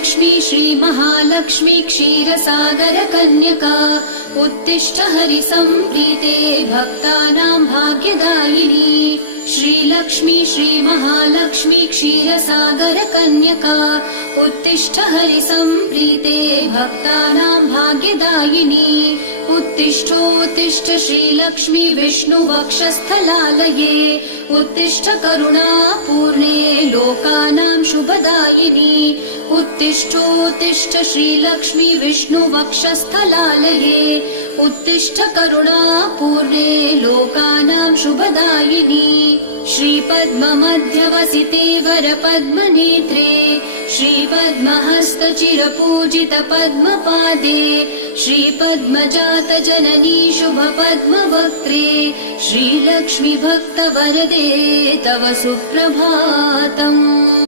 श्रीलक्ष्मी श्रीमहालक्ष्मी क्षीरसागरकन्यका उत्तिष्ठ हरिसम्प्रीते भक्तानां भाग्यदायिनी। श्रीलक्ष्मी श्रीमहालक्ष्मी क्षीरसागरकन्यका उत्तिष्ठ हरिसम्प्रीते भक्तानां भाग्यदायिनी। उत्तिष्ठोत्तिष्ठ श्रीलक्ष्मी विष्णुवक्षस्थलालये उत्तिष्ठ करुणापूर्णे लोकानां शुभदायिनी। उत्तिष्ठोत्तिष्ठ श्रीलक्ष्मी विष्णुवक्षस्थलालये उत्तिष्ठ करुणापूर्णे लोकानां शुभदायिनी। श्रीपद्ममध्यवसिते वरपद्मनेत्रे श्रीपद्महस्तचिरपूजित पद्मपादे श्रीपद्मजातजननी शुभपद्मवक्त्रे श्रीलक्ष्मी भक्तवरदे तव सुप्रभातम्।